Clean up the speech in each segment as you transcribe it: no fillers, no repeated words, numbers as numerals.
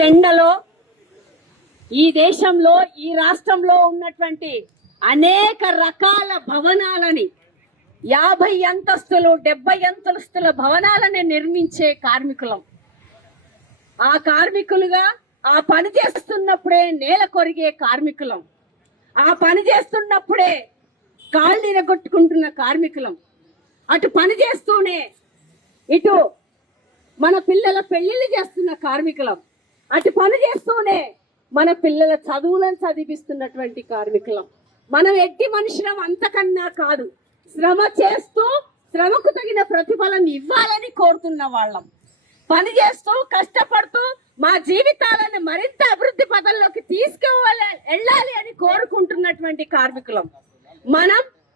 టెండలో ఈ దేశంలో ఈ రాష్ట్రంలో ఉన్నటువంటి అనేక రకాల భవనాలని 50 అంతస్తులు 70 అంతస్తుల భవనాలని నిర్మించే కార్మికులం. ఆ కార్మికులుగా ఆ పని చేస్తున్నప్పుడే నేల కొరిగే కార్మికులం. ఆ పని చేస్తున్నప్పుడే కాళ్ళు ఇరగొట్టుకుంటున్న కార్మికులం. అటు పని చేస్తూనే ఇటు మన పిల్లల పెళ్లిళ్ళు చేస్తున్న కార్మికులం. అటు పని చేస్తూనే మన పిల్లల చదువులను చదివిస్తున్నటువంటి కార్మికులం. మనం ఎట్టి మనుషులం అంతకన్నా కాదు. శ్రమ చేస్తూ శ్రమకు తగిన ప్రతిఫలం ఇవ్వాలని కోరుతున్న వాళ్ళం. పని చేస్తూ కష్టపడుతూ మా జీవితాలను మరింత అభివృద్ధి పదంలోకి వెళ్ళాలి అని కోరుకుంటున్నటువంటి కార్మికులం.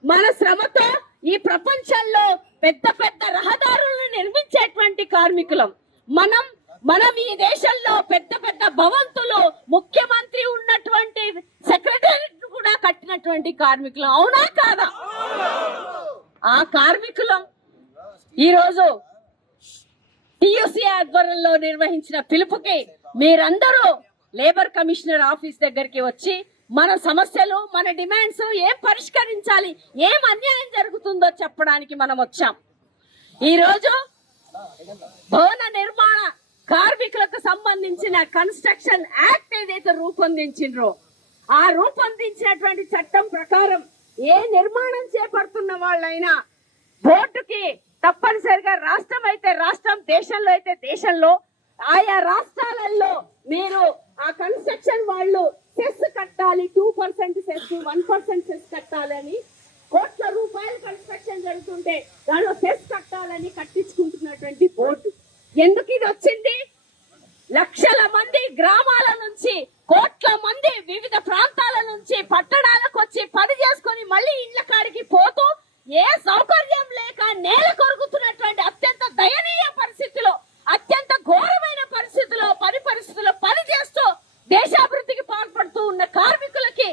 మన శ్రమతో ఈ ప్రపంచంలో పెద్ద పెద్ద రహదారులను నిర్మించేటువంటి కార్మికులం. మనం ఈ దేశంలో పెద్ద పెద్ద భవంతులు ముఖ్యమంత్రి ఉన్నటువంటి సెక్రటరీ కూడా కట్టినటువంటి కార్మికులం. అవునా కాదా? ఆ కార్మికులం ఈరోజు టియుసి ఆధ్వర్యంలో నిర్వహించిన పిలుపుకి మీరందరూ లేబర్ కమిషనర్ ఆఫీస్ దగ్గరికి వచ్చి మన సమస్యలు మన డిమాండ్స్ ఏం పరిష్కరించాలి, ఏం అన్యాయం జరుగుతుందో చెప్పడానికి మనం వచ్చాం. ఈరోజు భవన నిర్మాణ కార్మికులకు సంబంధించిన కన్స్ట్రక్షన్ యాక్ట్ ఏదైతే రూపొందించిండ్రో ఆ రూపొందించినటువంటి చట్టం ప్రకారం ఏ నిర్మాణం చేపడుతున్న వాళ్ళైనా బోర్డుకి తప్పనిసరిగా రాష్ట్రం అయితే రాష్ట్రం, దేశంలో అయితే దేశంలో ఆయా రాష్ట్రాలలో మీరు ఆ కన్స్ట్రక్షన్ వాళ్ళు సెస్ కట్టాలి. 2% సెస్ 1% సెస్ కట్టాలని, కోట్ల రూపాయలు కన్స్ట్రక్షన్ జరుగుతుంటే దానిలో సెస్ కట్టాలని కట్టించుకుంటున్నటువంటి బోర్డు. ఎందుకు ఇది వచ్చింది? లక్షల మంది గ్రామాల నుంచి, కోట్ల మంది వివిధ ప్రాంతాల నుంచి పట్టణాలకు వచ్చి పని చేసుకొని మళ్ళీ ఇళ్ల కాడికి పోతూ ఏ సౌకర్యం లేక నేల కొరుగుతున్నటువంటి అత్యంత దయనీయ పరిస్థితిలో, అత్యంత ఘోరమైన పరిస్థితిలో పని చేస్తూ దేశాభివృద్ధికి పాల్పడుతూ ఉన్న కార్మికులకి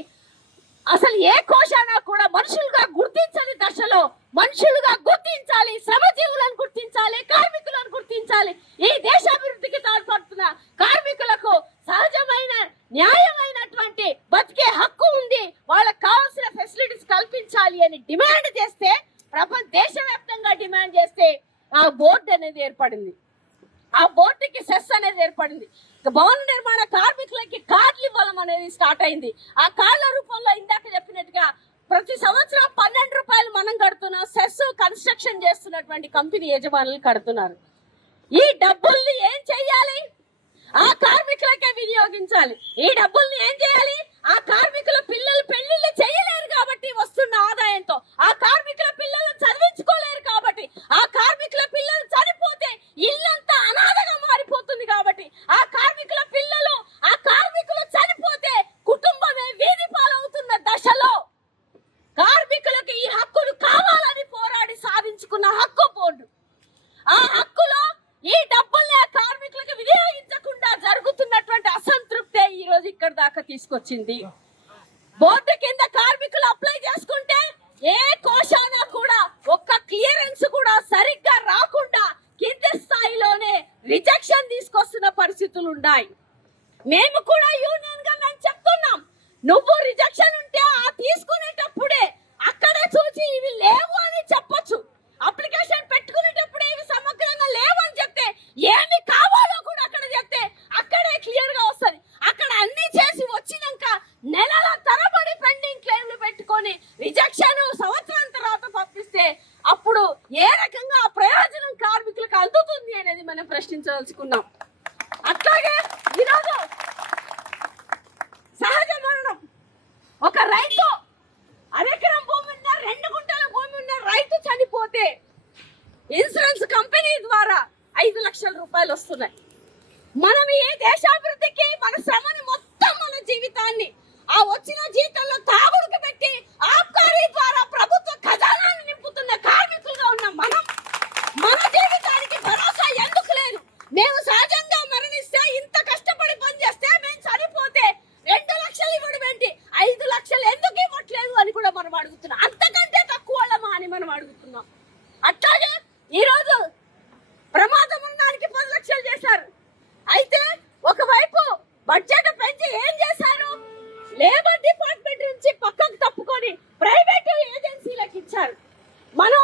అసలు ఏ కోశానా కూడా మనుషులుగా గుర్తించని దశలో మనుషులుగా గుర్తించాలి, శ్రమజీవులను గుర్తించాలి, కార్మికులను గుర్తించాలి. ఈ దేశాభివృద్ధికి తోడ్పడుతున్న కార్మికులకు సహజమైన న్యాయమైనటువంటి బతికే హక్కు ఉంది, వాళ్ళకి కావాల్సిన ఫెసిలిటీస్ కల్పించాలి అని డిమాండ్ చేస్తే, దేశవ్యాప్తంగా డిమాండ్ చేస్తే ఆ బోర్డు అనేది ఏర్పడింది. ఆ బోర్డుకి సెస్ అనేది ఏర్పడింది. భవన నిర్మాణ కార్మికులకి కార్డులు ఇవ్వడం అనేది స్టార్ట్ అయింది. ఆ కార్డుల రూపంలో ఇందాక చెప్పినట్టుగా ప్రతి సంవత్సరం 12 రూపాయలు మనం కడుతున్నాం. సెస్ కన్స్ట్రక్షన్ చేస్తున్నటువంటి కంపెనీ యజమానులు కడుతున్నారు. ఈ డబ్బుల్ని ఏం చెయ్యాలి? ఆ కార్మికులకే వినియోగించాలి. ఈ డబ్బుల్ని ఏం చేయాలి? ఆ కార్మికుల పిల్లలు పెళ్లిళ్ళు చేయలేరు కాబట్టి వస్తున్న ఆదాయంతో, ఆ కార్మికుల పిల్లలు చదివించుకోలేరు కాబట్టి, ఆ కార్మికుల పిల్లలు చనిపోతే ఇల్లంతా అనాథగా మారిపోతుంది కాబట్టి, ఆ కార్మికుల పిల్లలు ఆ కార్మికులు చనిపోతే కుటుంబమే వీధి పాలవుతున్న దశలో కార్మికులకు ఈ హక్కులు కావాలని పోరాడి సాధించుకున్న హక్కు బోర్డు. ఆ హక్కులో ఈ డబ్బుల్ని ఆ కార్మికులకు వినియోగించకుండా జరుగుతున్నటువంటి అసంతృప్తే ఈ రోజు ఇక్కడ దాకా తీసుకొచ్చింది. బోర్డు కింద కార్మికులు అప్లై చేసుకుంటే ఏ కోశానా కూడా ఒక్క క్లియరెన్స్ కూడా సరిగ్గా రాకుండా కింది స్థాయిలోనే రిజెక్షన్ తీసుకొస్తున్న పరిస్థితులు ఉన్నాయి. మేము కూడా యూనియన్ గా మేము చెప్తున్నాం, నువ్వు రిజెక్షన్ ఉంటే ఆ తీసుకునేటప్పుడే అక్కడే చూసి ఇవి లేవు అని చెప్పొచ్చు. అప్లికేషన్ పెట్టుకునేటప్పుడే ఇవి సమగ్రంగా లేవు అని చెప్తే, ఏమి కావాలో కూడా అక్కడ చెప్తే అక్కడే క్లియర్ గా వస్తుంది. అక్కడ అన్ని చేసి వచ్చినాక నెలల తరబడి పెండింగ్ క్లెయిమ్లు పెట్టుకొని రిజెక్షన్ సంవత్సరం తర్వాత పంపిస్తే అప్పుడు ఏ రకంగా ఆ ప్రయోజనం కార్మికులకు అందుతుంది అనేది మనం ప్రశ్నించదలుచుకున్నాం. అట్లాగే ఈరోజు సహజ మరణం, ఒక రైతు అరెకరం భూమి ఉన్న 2 గుంటల భూమి ఉన్న రైతు చనిపోతే ఇన్సూరెన్స్ కంపెనీ ద్వారా 5 లక్షల రూపాయలు వస్తున్నాయి. మనం ఏ దేశాభివృద్ధికి మన శ్రమని మొత్తం మన జీవితాన్ని ఆ వచ్చిన జీతంలో తాగుడుకు పెట్టి ఆబ్కారీ ద్వారా ప్రభుత్వ ఖజానాన్ని నింపుతున్న కార్మికులుగా ఉన్న మన జీవితానికి భరోసా ఎందుకు లేదు? మేము సహజంగా మరణిస్తే, ఇంత కష్టపడి పని చేస్తే, మేము చనిపోతే 2 లక్షలు ఇవ్వడం ఏంటి, 5 లక్షలు ఎందుకు ఇవ్వట్లేదు అని కూడా మనం అడుగుతున్నాం. అంతకంటే తక్కువ వాళ్ళమా అని మనం అడుగుతున్నాం. అట్లాగే ఈరోజు ప్రమాదం ఉండడానికి 10 లక్షలు చేశారు. అయితే ఒకవైపు బడ్జెట్ పెంచి ఏం చేశారు? లేబర్ డిపార్ట్మెంట్ నుంచి పక్కకు తప్పుకొని ప్రైవేట్ ఏజెన్సీలకు ఇచ్చారు. మనం